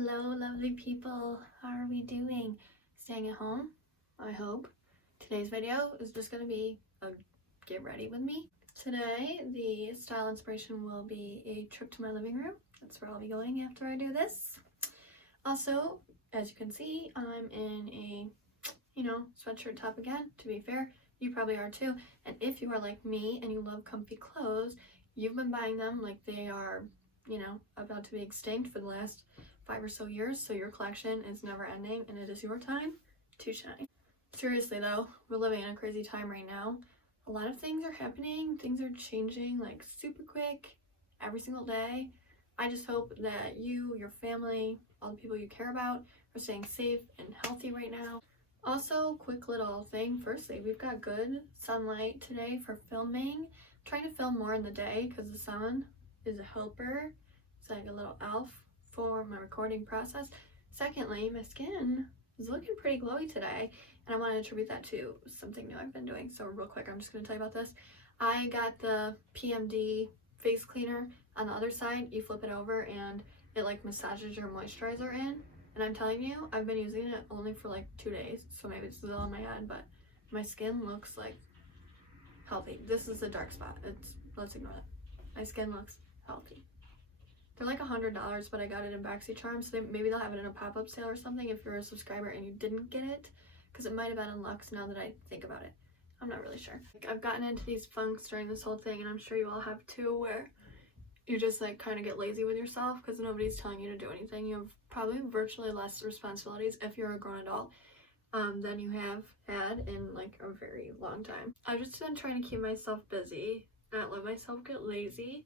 Hello, lovely people. How are we doing? Staying at home? I hope. Today's video is just going to be a get ready with me. Today, the style inspiration will be a trip to my living room. That's where I'll be going after I do this. Also, as you can see, I'm in a, sweatshirt top again. To be fair, you probably are too. And if you are like me and you love comfy clothes, you've been buying them like they are, about to be extinct for the last 5 or so years, so your collection is never ending and it is your time to shine. Seriously though, we're living in a crazy time right now. A lot of things are happening, things are changing like super quick every single day. I just hope that you, your family, all the people you care about are staying safe and healthy right now. Also, quick little thing, firstly, we've got good sunlight today for filming. I'm trying to film more in the day because the sun is a helper. It's like a little elf for my recording process. Secondly, my skin is looking pretty glowy today, and I want to attribute that to something new I've been doing. So real quick, I'm just going to tell you about this. I got the PMD face cleaner. On the other side, you flip it over and it like massages your moisturizer in. And I'm telling you, I've been using it only for like 2 days, so maybe it's all in my head, but my skin looks like healthy. This is a dark spot. Let's ignore that. My skin looks healthy. They're like $100, but I got it in BoxyCharm, so maybe they'll have it in a pop-up sale or something if you're a subscriber and you didn't get it, because it might have been in Luxe now that I think about it. I'm not really sure. I've gotten into these funks during this whole thing, and I'm sure you all have too, where you just like kind of get lazy with yourself because nobody's telling you to do anything. You have probably virtually less responsibilities if you're a grown adult than you have had in like a very long time. I've just been trying to keep myself busy, not let myself get lazy,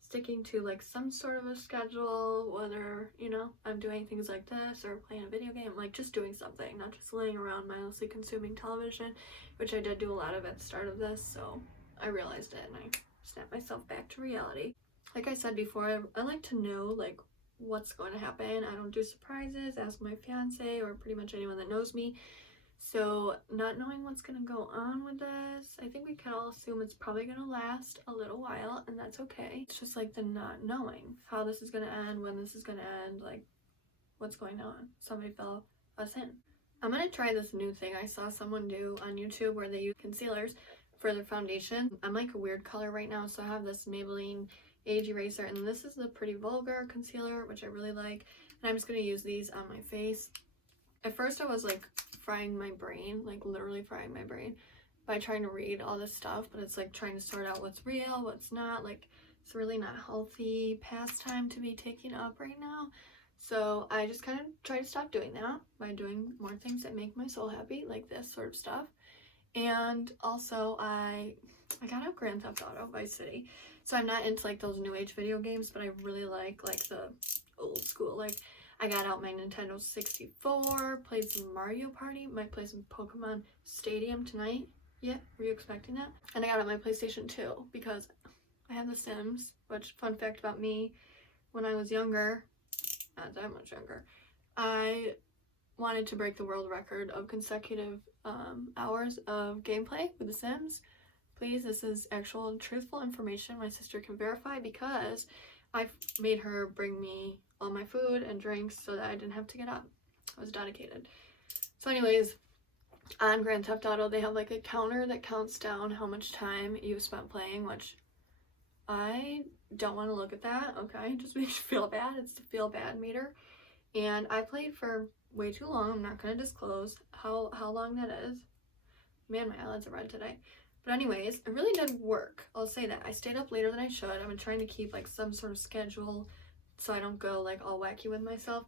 sticking to like some sort of a schedule, whether I'm doing things like this or playing a video game, like just doing something, not just laying around mindlessly consuming television, which I did do a lot of at the start of this. So I realized it and I snapped myself back to reality. Like I said before, I like to know like what's going to happen. I don't do surprises. Ask my fiance or pretty much anyone that knows me. So not knowing what's going to go on with this, I think we can all assume it's probably going to last a little while, and that's okay. It's just like the not knowing how this is going to end, when this is going to end, like what's going on. Somebody fill us in. I'm going to try this new thing I saw someone do on YouTube where they use concealers for their foundation. I'm like a weird color right now, so I have this Maybelline Age Eraser, and this is the Pretty Vulgar concealer, which I really like, and I'm just going to use these on my face. At first I was like frying my brain, like literally frying my brain by trying to read all this stuff, but it's like trying to sort out what's real, what's not. Like it's really not healthy pastime to be taking up right now. So I just kind of try to stop doing that by doing more things that make my soul happy, like this sort of stuff. And also I got out Grand Theft Auto Vice City. So I'm not into like those new age video games, but I really like the old school. Like I got out my Nintendo 64, played some Mario Party, might play some Pokemon Stadium tonight. Yeah, were you expecting that? And I got out my PlayStation 2 because I have The Sims, which, fun fact about me, when I was younger, not that much younger, I wanted to break the world record of consecutive hours of gameplay with The Sims. Please, this is actual truthful information my sister can verify because I made her bring me all my food and drinks so that I didn't have to get up. I was dedicated. So anyways, on Grand Theft Auto, they have like a counter that counts down how much time you've spent playing, which I don't want to look at that, okay? Just makes you feel bad. It's the feel bad meter. And I played for way too long. I'm not going to disclose how long that is. Man, my eyelids are red today. But anyways, it really did work. I'll say that. I stayed up later than I should. I've been trying to keep like some sort of schedule so I don't go like all wacky with myself.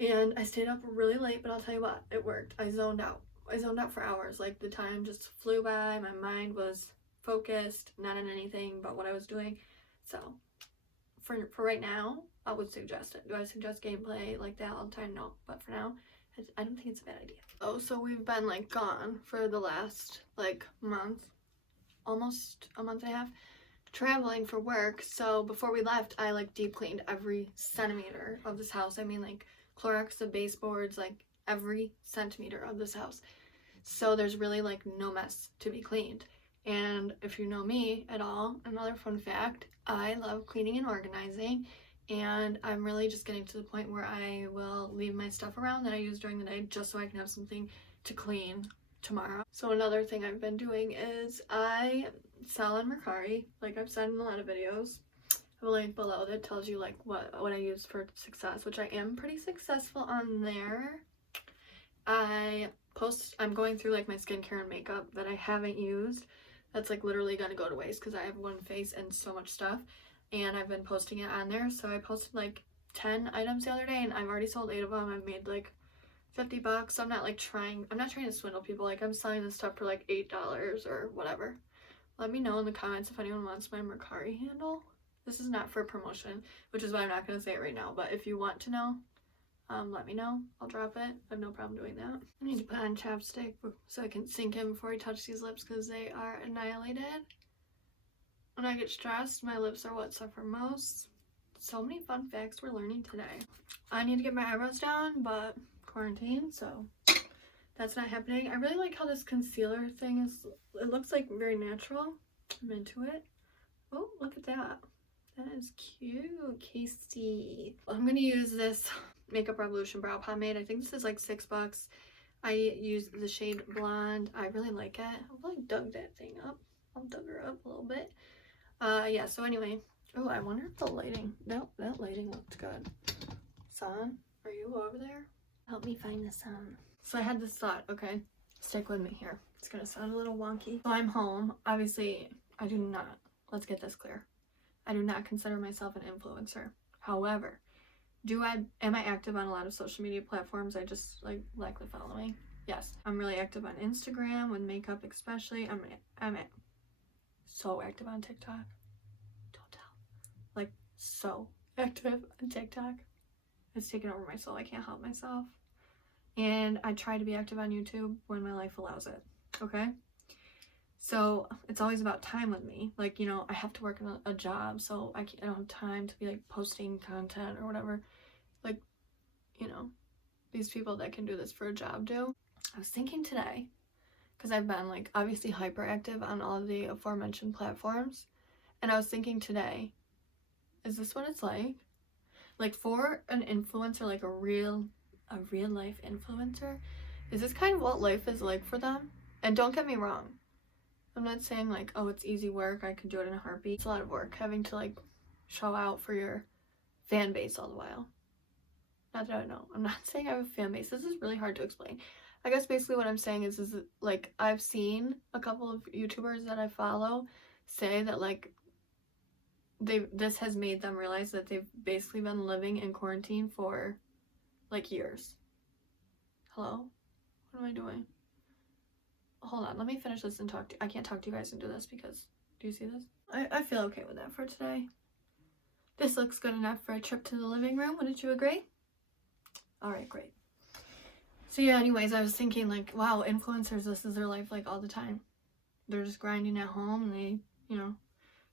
And I stayed up really late, but I'll tell you what, it worked. I zoned out. I zoned out for hours. Like the time just flew by. My mind was focused, not on anything but what I was doing. So for right now, I would suggest it. Do I suggest gameplay like that all the time? No. But for now, I don't think it's a bad idea. Oh, so we've been like gone for the last like month, almost a month and a half, traveling for work. So before we left, I like deep cleaned every centimeter of this house. I mean like Clorox the baseboards, like every centimeter of this house. So there's really like no mess to be cleaned. And if you know me at all, another fun fact, I love cleaning and organizing. and I'm really just getting to the point where I will leave my stuff around that I use during the day just so I can have something to clean tomorrow. So another thing I've been doing is I sell on Mercari, like I've said in a lot of videos. I have a link below that tells you like what I use for success, which I am pretty successful on there. I'm going through like my skincare and makeup that I haven't used. That's like literally gonna go to waste because I have one face and so much stuff, and I've been posting it on there. So I posted like 10 items the other day and I've already sold 8 of them. I've made like $50. So I'm not trying to swindle people. Like I'm selling this stuff for like $8 or whatever. Let me know in the comments if anyone wants my Mercari handle. This is not for promotion, which is why I'm not going to say it right now, but if you want to know, let me know. I'll drop it. I have no problem doing that. I need to put on chapstick so I can sink in before I touch these lips because they are annihilated. When I get stressed, my lips are what suffer most. So many fun facts we're learning today. I need to get my eyebrows down, but quarantine, so that's not happening. I really like how this concealer thing is. It looks like very natural. I'm into it. Oh, look at that. That is cute, Casey. I'm gonna use this Makeup Revolution brow pomade. I think this is like $6. I use the shade Blonde. I really like it. I've like dug that thing up. I'll dug her up a little bit. Yeah, so anyway. Oh, I wonder if the lighting, no, that lighting looked good. Sun, are you over there? Help me find the sun. So I had this thought, okay? Stick with me here. It's gonna sound a little wonky. So I'm home. Obviously, I do not, let's get this clear. I do not consider myself an influencer. However, am I active on a lot of social media platforms I just like likely following? Yes. I'm really active on Instagram with makeup especially. I'm so active on TikTok. Don't tell. Like so active on TikTok. It's taken over my soul. I can't help myself. And I try to be active on YouTube when my life allows it. Okay? So it's always about time with me. Like, you know, I have to work in a job, so I don't have time to be like posting content or whatever. Like, you know, these people that can do this for a job do. I was thinking today, because I've been like obviously hyperactive on all of the aforementioned platforms, and I was thinking today, is this what it's like? Like for an influencer, like a real life influencer, is this kind of what life is like for them? And don't get me wrong, I'm not saying like, oh, it's easy work, I could do it in a heartbeat. It's a lot of work having to like show out for your fan base all the while. Not that I know. I'm not saying I have a fan base. This is really hard to explain. I guess basically what I'm saying is like I've seen a couple of YouTubers that I follow say that like this has made them realize that they've basically been living in quarantine for like years. Hello? What am I doing? Hold on, let me finish this and talk to you. I can't talk to you guys into this because, do you see this? I feel okay with that for today. This looks good enough for a trip to the living room. Wouldn't you agree? All right, great. So yeah, anyways, I was thinking like, wow, influencers, this is their life like all the time. They're just grinding at home and they, you know,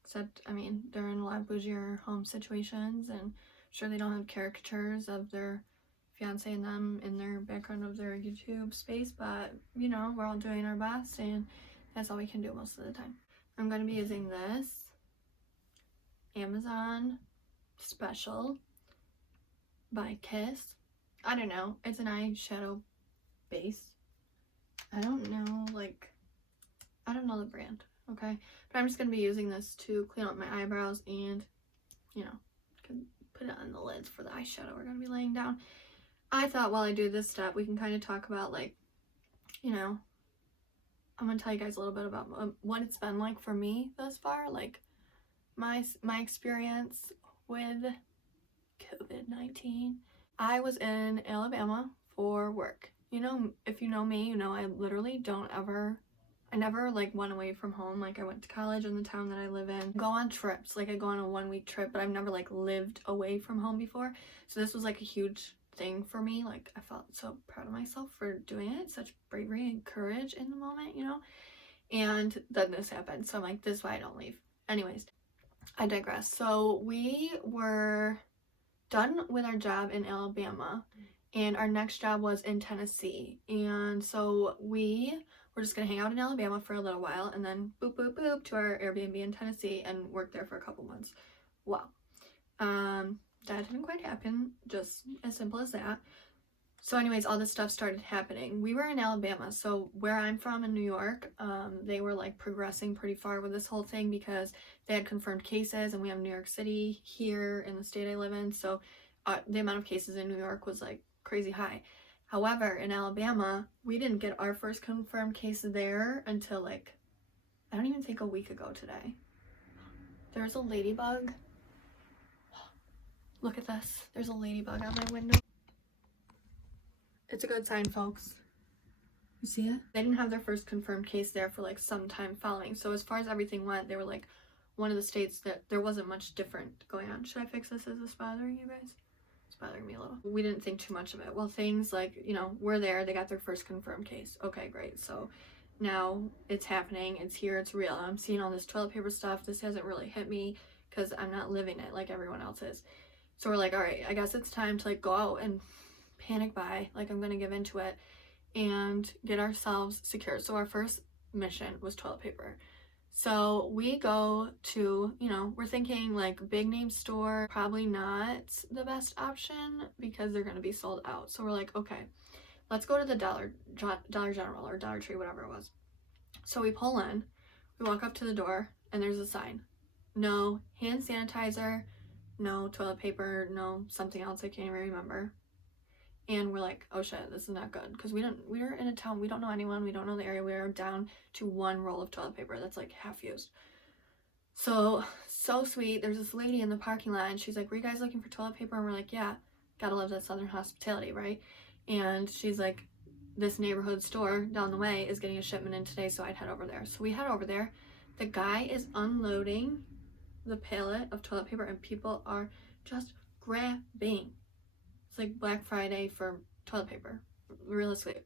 except, I mean, they're in a lot of bougier home situations and I'm sure they don't have caricatures of their fiance and them in their background of their YouTube space, but you know, we're all doing our best and that's all we can do most of the time. I'm going to be using this Amazon Special by Kiss. I don't know, it's an eyeshadow base. I don't know the brand, okay? But I'm just going to be using this to clean up my eyebrows and, you know, put it on the lids for the eyeshadow we're going to be laying down. I thought while I do this step, we can kind of talk about like, you know, I'm going to tell you guys a little bit about what it's been like for me thus far, like my experience with COVID-19. I was in Alabama for work. You know, if you know me, you know I literally I never like went away from home. Like I went to college in the town that I live in, go on trips, like I go on a 1-week trip, but I've never like lived away from home before. So this was like a huge thing for me. Like I felt so proud of myself for doing it, such bravery and courage in the moment, you know. And then this happened, so I'm like, this is why I don't leave. Anyways, I digress. So we were done with our job in Alabama and our next job was in Tennessee, and so we were just gonna hang out in Alabama for a little while and then boop boop boop to our Airbnb in Tennessee and work there for a couple months. Wow. that didn't quite happen, just as simple as that. So anyways, all this stuff started happening. We were in Alabama, so where I'm from in New York, they were like progressing pretty far with this whole thing because they had confirmed cases, and we have New York City here in the state I live in, so the amount of cases in New York was like crazy high. However, in Alabama, we didn't get our first confirmed case there until like, I don't even think a week ago today. There's a ladybug. Look at this. There's a ladybug on my window. It's a good sign, folks. You see it? They didn't have their first confirmed case there for like some time following. So as far as everything went, they were like one of the states that there wasn't much different going on. Should I fix this? Is this bothering you guys? It's bothering me a little. We didn't think too much of it. Well, things like, you know, we're there. They got their first confirmed case. Okay, great. So now it's happening. It's here. It's real. I'm seeing all this toilet paper stuff. This hasn't really hit me because I'm not living it like everyone else is. So we're like, all right, I guess it's time to like go out and panic buy, like I'm gonna give into it and get ourselves secure. So our first mission was toilet paper. So we go to, you know, we're thinking like big name store, probably not the best option because they're gonna be sold out. So we're like, okay, let's go to the Dollar General or Dollar Tree, whatever it was. So we pull in, we walk up to the door, and there's a sign: no hand sanitizer, no toilet paper, no something else I can't even remember. And we're like, oh shit, this is not good, because we're in a town, we don't know anyone, we don't know the area. We are down to one roll of toilet paper that's like half used. So sweet. There's this lady in the parking lot, and she's like, were you guys looking for toilet paper? And we're like, yeah, gotta love that Southern hospitality, right? And she's like, this neighborhood store down the way is getting a shipment in today, so I'd head over there. So we head over there. The guy is unloading the pallet of toilet paper, and people are just grabbing. It's like Black Friday for toilet paper. Realistically,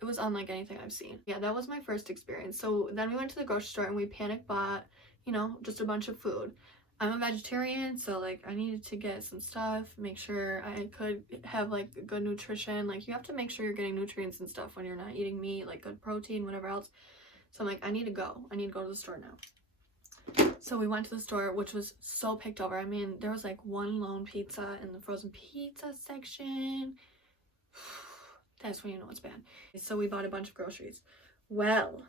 it was unlike anything I've seen. Yeah, that was my first experience. So then we went to the grocery store and we panic bought, you know, just a bunch of food. I'm a vegetarian, so like I needed to get some stuff, make sure I could have like good nutrition. Like you have to make sure you're getting nutrients and stuff when you're not eating meat, like good protein, whatever else. So I'm like, I need to go to the store now. So we went to the store, which was so picked over. I mean, there was like one lone pizza in the frozen pizza section. That's when you know it's bad. So we bought a bunch of groceries. Well,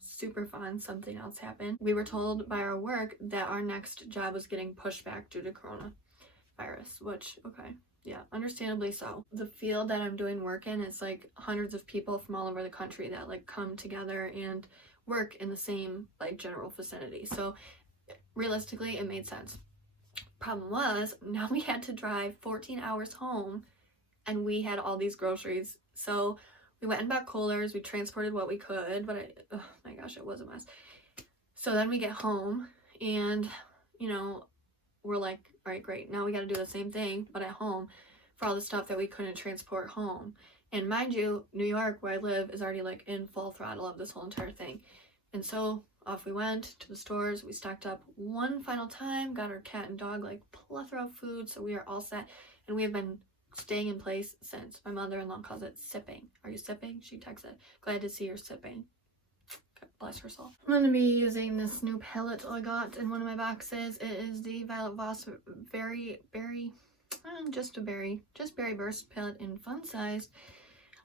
super fun, something else happened. We were told by our work that our next job was getting pushed back due to coronavirus, which, okay, yeah, understandably so. The field that I'm doing work in is like hundreds of people from all over the country that like come together and work in the same like general vicinity. So realistically, it made sense. Problem was, now we had to drive 14 hours home, and we had all these groceries. So we went and bought coolers, we transported what we could, but oh my gosh, it was a mess. So then we get home, and you know, we're like, all right, great, now we got to do the same thing but at home for all the stuff that we couldn't transport home. And mind you, New York, where I live, is already like in full throttle of this whole entire thing. And so off we went to the stores. We stocked up one final time, got our cat and dog like plethora of food, so we are all set. And we have been staying in place since. My mother-in-law calls it sipping. Are you sipping? She texted. Glad to see you're sipping. God bless her soul. I'm going to be using this new palette I got in one of my boxes. It is the Violet Voss Berry Burst palette in fun size.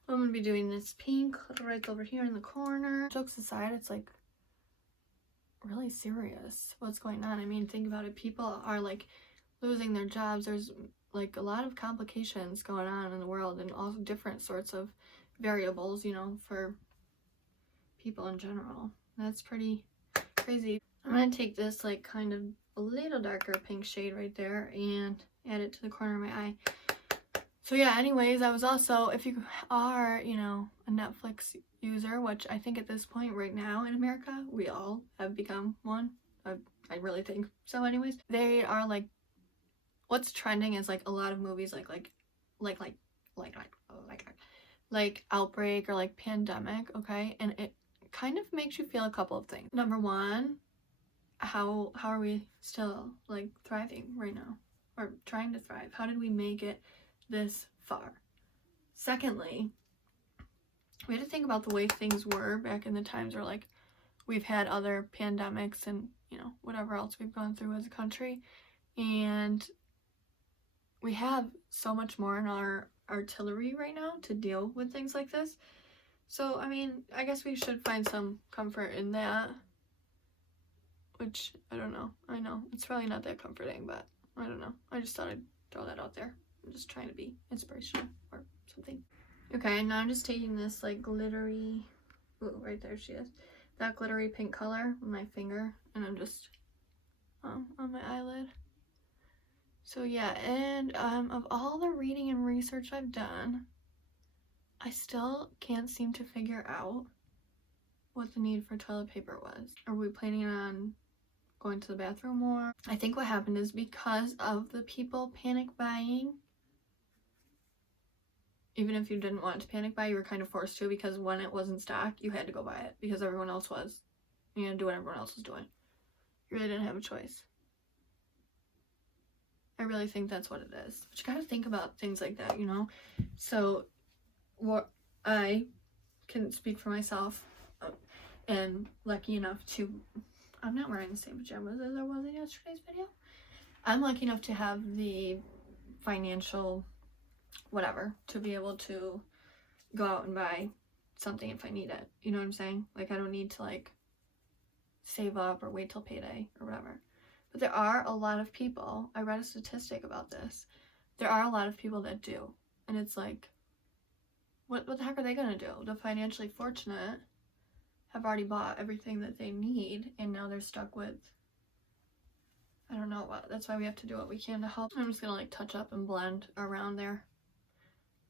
I'm going to be doing this pink right over here in the corner. Jokes aside, it's like really serious what's going on. I mean, think about it. People are like losing their jobs. There's like a lot of complications going on in the world, and all different sorts of variables, you know, for people in general. That's pretty crazy. I'm going to take this like kind of a little darker pink shade right there and add it to the corner of my eye. So yeah, anyways, I was also, if you are, you know, a Netflix user, which I think at this point right now in America, we all have become one. I really think so anyways. They are like, what's trending is like a lot of movies like Outbreak or like Pandemic, okay? And it kind of makes you feel a couple of things. Number one, how are we still like thriving right now? Or trying to thrive? How did we make it this far? Secondly, we had to think about the way things were back in the times where like we've had other pandemics and, you know, whatever else we've gone through as a country, and we have so much more in our artillery right now to deal with things like this. So, I mean, I guess we should find some comfort in that. Which, I don't know. I know. It's probably not that comforting, but I don't know. I just thought I'd throw that out there. I'm just trying to be inspirational or something. Okay, now I'm just taking this, like, glittery... Ooh, right there she is. That glittery pink color with my finger, and I'm just on my eyelid. So yeah, and of all the reading and research I've done, I still can't seem to figure out what the need for toilet paper was. Are we planning on going to the bathroom more? I think what happened is because of the people panic buying, even if you didn't want to panic buy, you were kind of forced to, because when it was in stock, you had to go buy it because everyone else was. You had to do what everyone else was doing. You really didn't have a choice. I really think that's what it is. But you gotta think about things like that, you know? So, what I can speak for myself, and lucky enough to, I'm not wearing the same pajamas as I was in yesterday's video. I'm lucky enough to have the financial whatever to be able to go out and buy something if I need it. You know what I'm saying? Like, I don't need to, like, save up or wait till payday or whatever. But there are a lot of people, I read a statistic about this, there are a lot of people that do. And it's like, what the heck are they gonna do? The financially fortunate have already bought everything that they need, and now they're stuck with, I don't know what. That's why we have to do what we can to help. I'm just gonna, like, touch up and blend around there.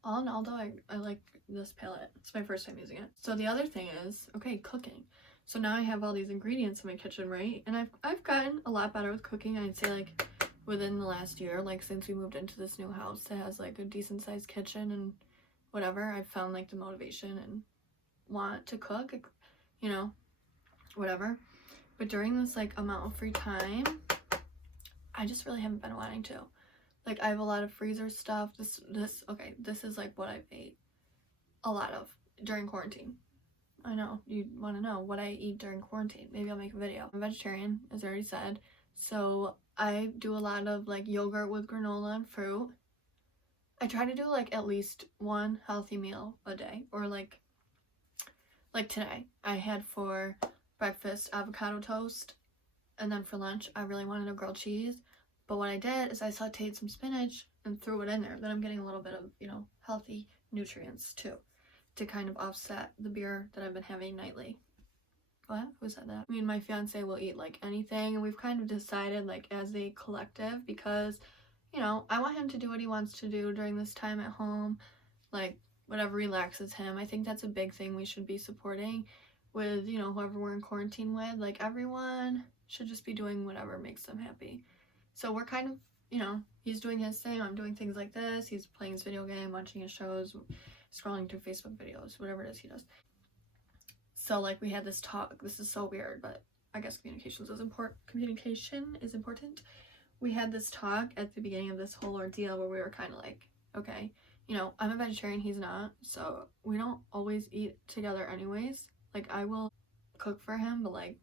All in all, though, I like this palette. It's my first time using it. So the other thing is, okay, cooking. So now I have all these ingredients in my kitchen, right? And I've gotten a lot better with cooking. I'd say, like, within the last year, like, since we moved into this new house that has, like, a decent sized kitchen and whatever, I've found, like, the motivation and want to cook, you know, whatever. But during this, like, amount of free time, I just really haven't been wanting to. Like, I have a lot of freezer stuff. This is, like, what I've ate a lot of during quarantine. I know, you want to know what I eat during quarantine. Maybe I'll make a video. I'm a vegetarian, as I already said. So I do a lot of, like, yogurt with granola and fruit. I try to do, like, at least one healthy meal a day. Or, like today, I had for breakfast avocado toast. And then for lunch, I really wanted a grilled cheese. But what I did is I sauteed some spinach and threw it in there. Then I'm getting a little bit of, you know, healthy nutrients too, to kind of offset the beer that I've been having nightly. What? Who said that? Me and my fiance will eat, like, anything, and we've kind of decided, like, as a collective, because, you know, I want him to do what he wants to do during this time at home, like, whatever relaxes him. I think that's a big thing we should be supporting with, you know, whoever we're in quarantine with. Like, everyone should just be doing whatever makes them happy. So we're kind of, you know, he's doing his thing, I'm doing things like this, he's playing his video game, watching his shows, scrolling through Facebook videos, whatever it is he does. So, like, we had this talk. This is so weird, but I guess communication is important. We had this talk at the beginning of this whole ordeal where we were kind of like, okay, you know, I'm a vegetarian, he's not, so we don't always eat together anyways. Like, I will cook for him, but, like,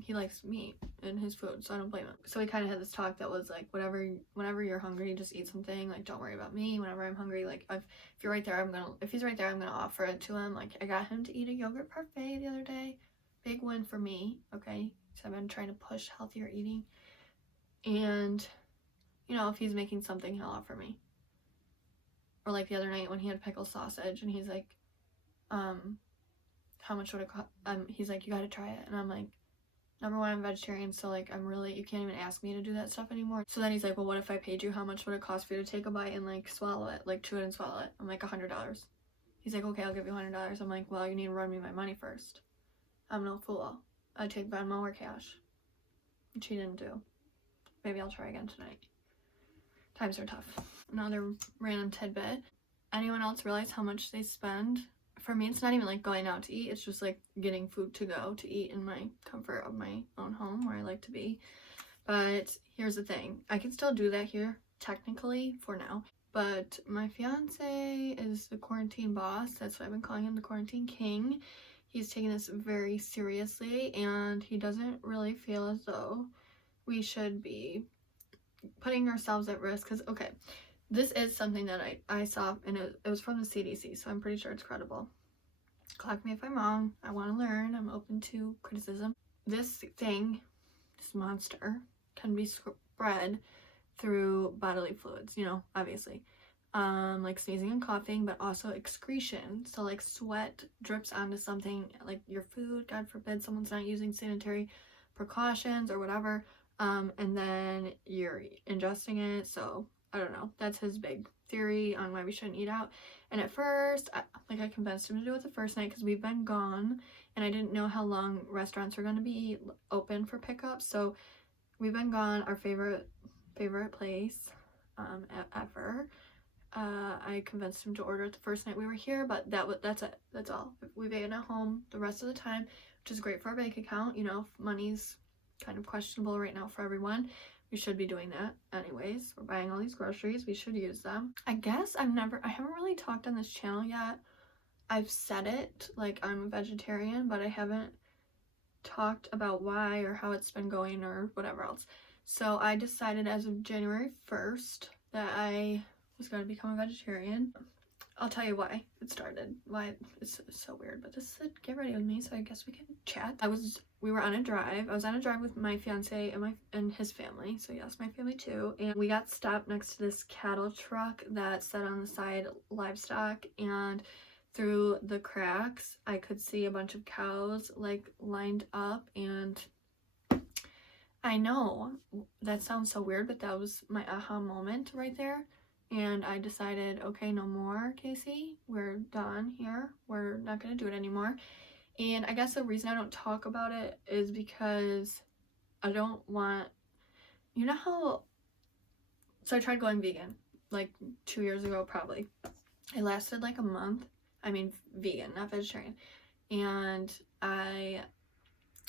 he likes meat in his food, so I don't blame him. So we kind of had this talk that was like, whenever you're hungry, just eat something. Like, don't worry about me. Whenever I'm hungry, like, if you're right there, if he's right there, I'm gonna offer it to him. Like, I got him to eat a yogurt parfait the other day. Big win for me, okay? So I've been trying to push healthier eating. And, you know, if he's making something, he'll offer me. Or, like, the other night when he had pickle sausage, and he's like, how much would it cost? He's like, you gotta try it. And I'm like, number one, I'm vegetarian, so, like, you can't even ask me to do that stuff anymore. So then he's like, well, what if I paid you? How much would it cost for you to take a bite and, like, swallow it? Like, chew it and swallow it? I'm like, $100. He's like, okay, I'll give you $100. I'm like, well, you need to run me my money first. I'm no fool. I'd take Venmo or cash. Which he didn't do. Maybe I'll try again tonight. Times are tough. Another random tidbit. Anyone else realize how much they spend? For me, it's not even, like, going out to eat. It's just, like, getting food to go to eat in my comfort of my own home where I like to be. But here's the thing. I can still do that here, technically, for now. But my fiance is the quarantine boss. That's what I've been calling him, the quarantine king. He's taking this very seriously, and he doesn't really feel as though we should be putting ourselves at risk, because okay, this is something that I saw, and it was from the CDC, so I'm pretty sure it's credible. Correct me if I'm wrong. I want to learn. I'm open to criticism. This thing, this monster, can be spread through bodily fluids, you know, obviously. Like sneezing and coughing, but also excretion. So like sweat drips onto something, like your food, God forbid someone's not using sanitary precautions or whatever, and then you're ingesting it. So I don't know, that's his big theory on why we shouldn't eat out. And at first, I convinced him to do it the first night because we've been gone and I didn't know how long restaurants were going to be open for pickup. So we've been gone. Our favorite place ever. I convinced him to order it the first night we were here, but that's it. That's all. We've eaten at home the rest of the time, which is great for our bank account. You know, money's kind of questionable right now for everyone. We should be doing that anyways. We're buying all these groceries. We should use them. I guess I haven't really talked on this channel yet. I've said it, like I'm a vegetarian, but I haven't talked about why or how it's been going or whatever else. So I decided as of January 1st that I was going to become a vegetarian. I'll tell you why it started. Why it's so weird, but this is get ready with me, so I guess we can chat. We were on a drive. I was on a drive with my fiance and his family. So yes, my family too. And we got stopped next to this cattle truck that said on the side livestock, and through the cracks I could see a bunch of cows like lined up. And I know that sounds so weird, but that was my aha moment right there. And I decided, okay, no more, Casey. We're done here. We're not going to do it anymore. And I guess the reason I don't talk about it is because I don't want, you know how, so I tried going vegan like 2 years ago probably. It lasted like a month. I mean vegan, not vegetarian. And I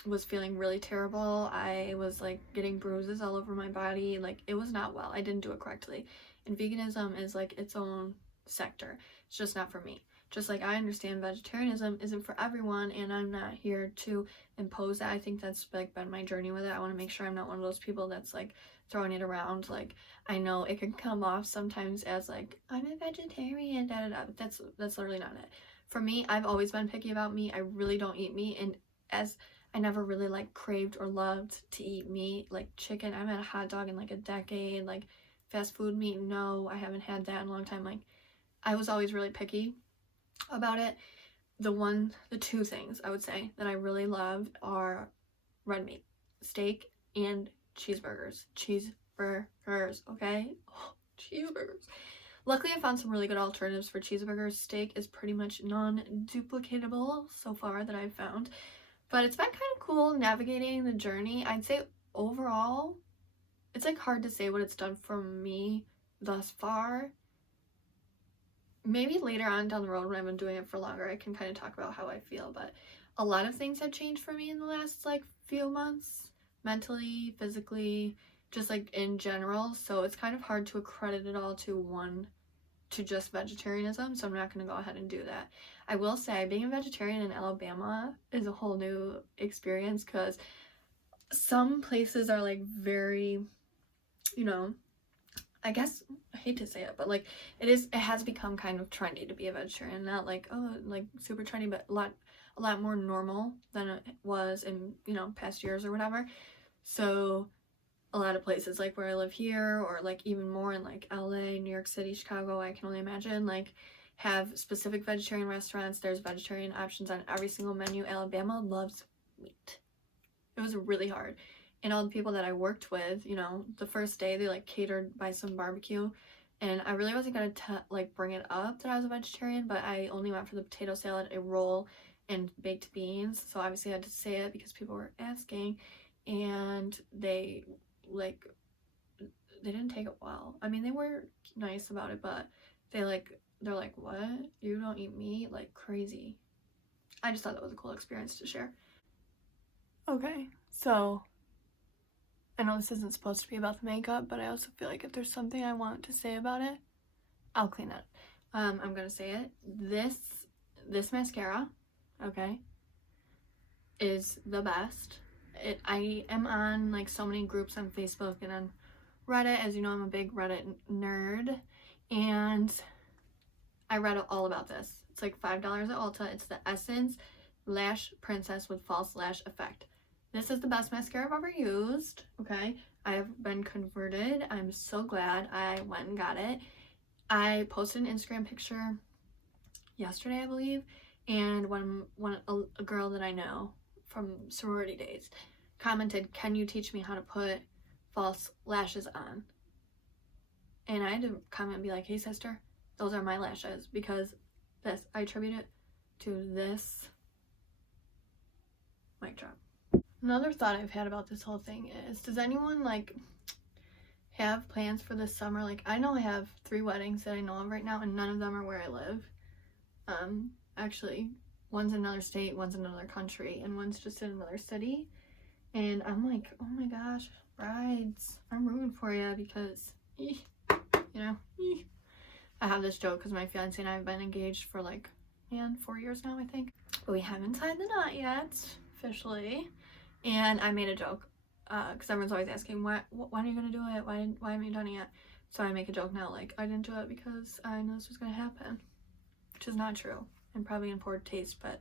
was feeling really terrible. I was like getting bruises all over my body. Like it was not well. I didn't do it correctly. And veganism is like its own sector. It's just not for me. Just like I understand vegetarianism isn't for everyone, and I'm not here to impose that. I think that's like been my journey with it. I want to make sure I'm not one of those people that's like throwing it around. Like I know it can come off sometimes as like I'm a vegetarian, da da da. But that's literally not it. For me, I've always been picky about meat. I really don't eat meat, and as I never really like craved or loved to eat meat, like chicken. I haven't had a hot dog in like a decade. Like fast food meat, no, I haven't had that in a long time. Like I was always really picky about it. The two things I would say that I really love are red meat, steak, and cheeseburgers. Okay? Oh, cheeseburgers. Luckily, I found some really good alternatives for cheeseburgers. Steak is pretty much non-duplicatable so far that I've found. But it's been kind of cool navigating the journey. I'd say overall, it's like hard to say what it's done for me thus far. Maybe later on down the road when I've been doing it for longer, I can kind of talk about how I feel. But a lot of things have changed for me in the last like few months, mentally, physically, just like in general. So it's kind of hard to accredit it all to just vegetarianism, so I'm not going to go ahead and do that. I will say being a vegetarian in Alabama is a whole new experience, because some places are like very, you know, I guess I hate to say it, but like it has become kind of trendy to be a vegetarian. Not like, oh, like super trendy, but a lot more normal than it was in, you know, past years or whatever. So a lot of places like where I live here, or like even more in like LA, New York City, Chicago, I can only imagine, like have specific vegetarian restaurants. There's vegetarian options on every single menu. Alabama loves meat. It was really hard. And all the people that I worked with, you know, the first day they like catered by some barbecue, and I really wasn't gonna like bring it up that I was a vegetarian, but I only went for the potato salad, a roll, and baked beans. So obviously I had to say it because people were asking, and they didn't take it well. I mean, they were nice about it, but they're like, what? You don't eat meat? Like crazy. I just thought that was a cool experience to share. Okay, so I know this isn't supposed to be about the makeup, but I also feel like if there's something I want to say about it, I'll clean it. I'm gonna say it. This mascara, okay, is the best. I am on like so many groups on Facebook and on Reddit. As you know, I'm a big Reddit nerd, and I read all about this. It's like $5 at Ulta. It's the Essence Lash Princess with False Lash Effect. This is the best mascara I've ever used, okay? I have been converted. I'm so glad I went and got it. I posted an Instagram picture yesterday, I believe, and a girl that I know from sorority days commented, "Can you teach me how to put false lashes on?" And I had to comment and be like, "Hey sister, those are my lashes," because I attribute it to this mic drop. Another thought I've had about this whole thing is, does anyone like have plans for this summer? Like, I know I have 3 weddings that I know of right now, and none of them are where I live. Actually, one's in another state, one's in another country, and one's just in another city. And I'm like, oh my gosh, brides, I'm rooting for you because, you know, I have this joke because my fiance and I have been engaged for like, 4 years now, I think. But we haven't tied the knot yet, officially. And I made a joke because everyone's always asking, when are you going to do it? Why haven't you done it yet? So I make a joke now, like, I didn't do it because I knew this was going to happen. Which is not true and probably in poor taste, but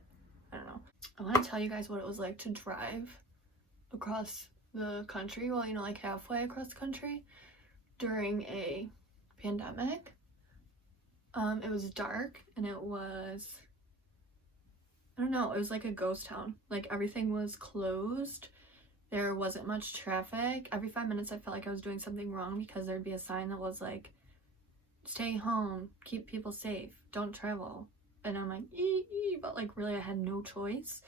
I don't know. I want to tell you guys what it was like to drive across the country, well, you know, like halfway across the country during a pandemic. It was dark and it was, I don't know, it was like a ghost town. Like everything was closed. There wasn't much traffic. Every 5 minutes I felt like I was doing something wrong because there'd be a sign that was like, "Stay home, keep people safe, don't travel." And I'm like, but like really I had no choice.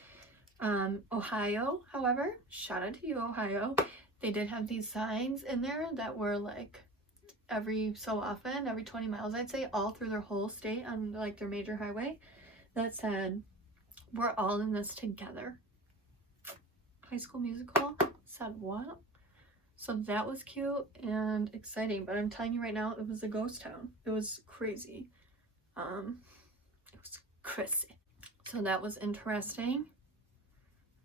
Ohio, however, shout out to you, Ohio. They did have these signs in there that were like every so often, every 20 miles, I'd say, all through their whole state on like their major highway that said, "We're all in this together." High School Musical said what? So that was cute and exciting, but I'm telling you right now, it was a ghost town. It was crazy. It was crazy. So that was interesting.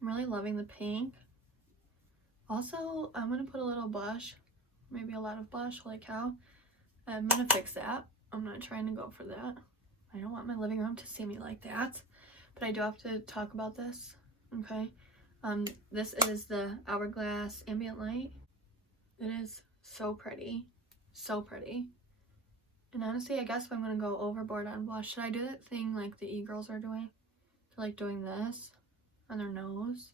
I'm really loving the pink. Also, I'm gonna put a little blush, maybe a lot of blush, like how. I'm gonna fix that. I'm not trying to go for that. I don't want my living room to see me like that, but I do have to talk about this, okay? This is the Hourglass Ambient Light. It is so pretty, so pretty. And honestly, I guess if I'm gonna go overboard on blush, should I do that thing like the e-girls are doing? They're like doing this on their nose.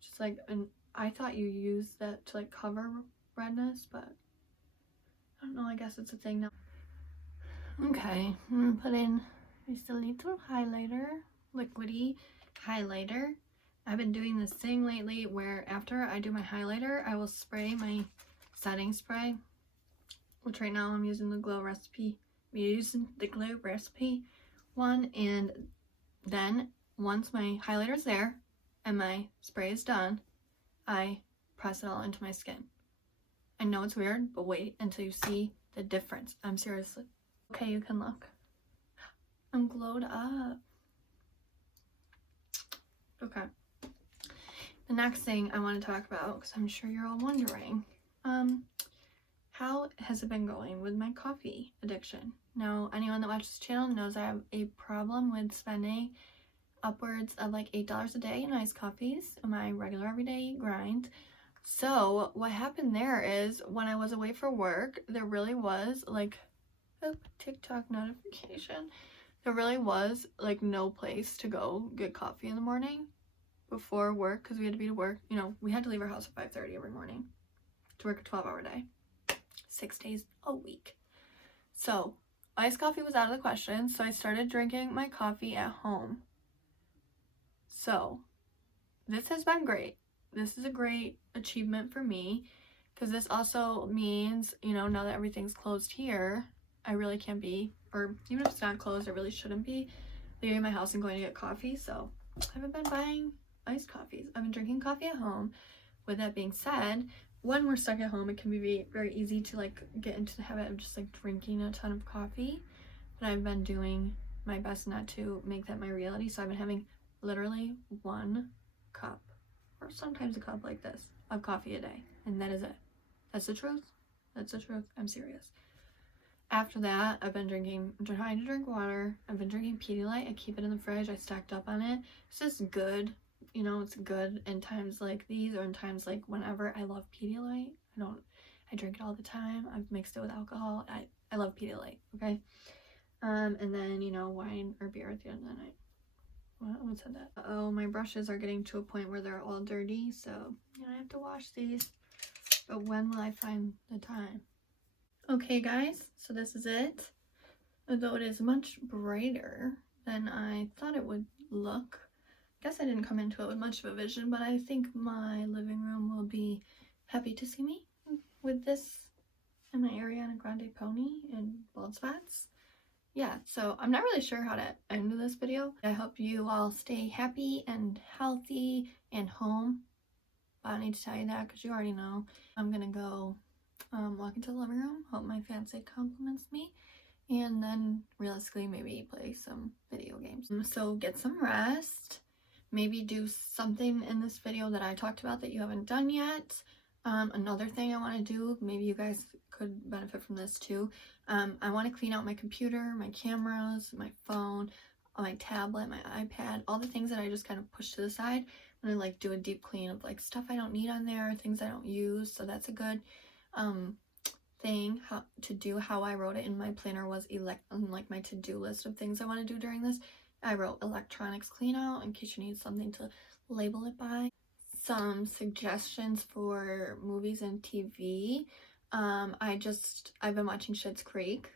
Just like, and I thought you used that to like cover redness, but I don't know, I guess it's a thing now. Okay, I'm gonna put in just a little highlighter, liquidy highlighter. I've been doing this thing lately where after I do my highlighter, I will spray my setting spray, which right now I'm using the Glow Recipe. I'm using the Glow Recipe one, and then once my highlighter's there and my spray is done, I press it all into my skin. I know it's weird, but wait until you see the difference. I'm seriously. Okay, you can look. I'm glowed up. Okay. The next thing I want to talk about, because I'm sure you're all wondering, how has it been going with my coffee addiction? Now, anyone that watches this channel knows I have a problem with spending upwards of like $8 a day in iced coffees in my regular everyday grind. So what happened there is when I was away for work, there really was like a TikTok notification. There really was like no place to go get coffee in the morning before work because we had to be to work. You know, we had to leave our house at 5:30 every morning to work a 12-hour day, 6 days a week. So iced coffee was out of the question. So I started drinking my coffee at home. So this has been great. This is a great achievement for me because this also means, you know, now that everything's closed here, I really can't be, or even if it's not closed, I really shouldn't be leaving my house and going to get coffee. So I haven't been buying iced coffees. I've been drinking coffee at home. With that being said, when we're stuck at home, it can be very easy to like get into the habit of just like drinking a ton of coffee. But I've been doing my best not to make that my reality. So I've been having literally 1 cup, or sometimes a cup like this, of coffee a day. And that is it. That's the truth. That's the truth. I'm serious. After that, I've been trying to drink water. I've been drinking Pedialyte. I keep it in the fridge. I stacked up on it. It's just good. You know, it's good in times like these or in times like whenever. I love Pedialyte. I drink it all the time. I've mixed it with alcohol. I love Pedialyte, okay? And then, you know, wine or beer at the end of the night. What said that? Oh, my brushes are getting to a point where they're all dirty, so you know, I have to wash these. But when will I find the time? Okay, guys, so this is it. Although it is much brighter than I thought it would look. I guess I didn't come into it with much of a vision, but I think my living room will be happy to see me with this and my Ariana Grande pony and bald spots. Yeah, so I'm not really sure how to end this video. I hope you all stay happy and healthy and home. But I need to tell you that because you already know. I'm gonna go walk into the living room, hope my fiance compliments me, and then realistically maybe play some video games. So get some rest. Maybe do something in this video that I talked about that you haven't done yet. Another thing I want to do, maybe you guys could benefit from this too. I want to clean out my computer, my cameras, my phone, my tablet, my iPad, all the things that I just kind of push to the side. I'm gonna like do a deep clean of like stuff I don't need on there, things I don't use. So that's a good thing to do. How I wrote it in my planner was like my to-do list of things I want to do during this. I wrote electronics clean out in case you need something to label it by. Some suggestions for movies and TV. I've been watching Schitt's Creek,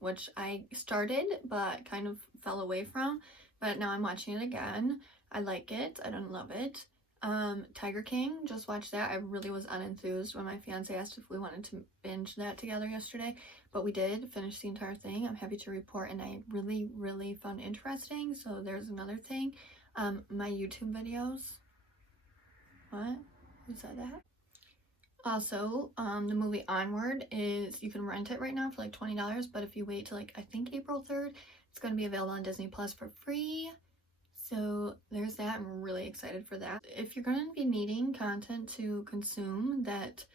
which I started but kind of fell away from, but now I'm watching it again. I like it. I don't love it. Tiger King, just watched that. I really was unenthused when my fiance asked if we wanted to binge that together yesterday, but we did finish the entire thing. I'm happy to report, and I really found it interesting. So there's another thing. My YouTube videos. What? Who said that? Also, the movie Onward you can rent it right now for like $20, but if you wait till like I think April 3rd, it's going to be available on Disney Plus for free. So there's that. I'm really excited for that. If you're going to be needing content to consume that,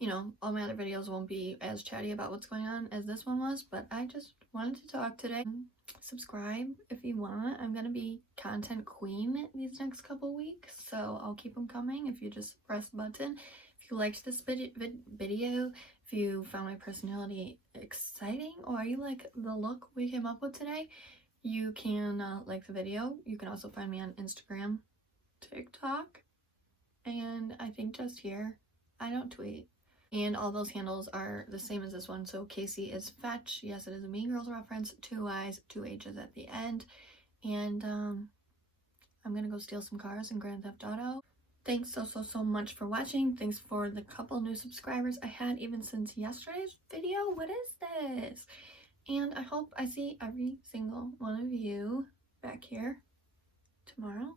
you know, all my other videos won't be as chatty about what's going on as this one was, but I just wanted to talk today. Subscribe if you want. I'm going to be content queen these next couple weeks, so I'll keep them coming if you just press the button. If you liked this video, if you found my personality exciting, or you like the look we came up with today, you can like the video. You can also find me on Instagram, TikTok, and I think just here. I don't tweet. And all those handles are the same as this one. So Casey is Fetch. Yes, it is a Mean Girls reference. 2 Y's, 2 H's at the end. And I'm gonna go steal some cars in Grand Theft Auto. Thanks so much for watching. Thanks for the couple new subscribers I had even since yesterday's video. What is this? And I hope I see every single one of you back here tomorrow.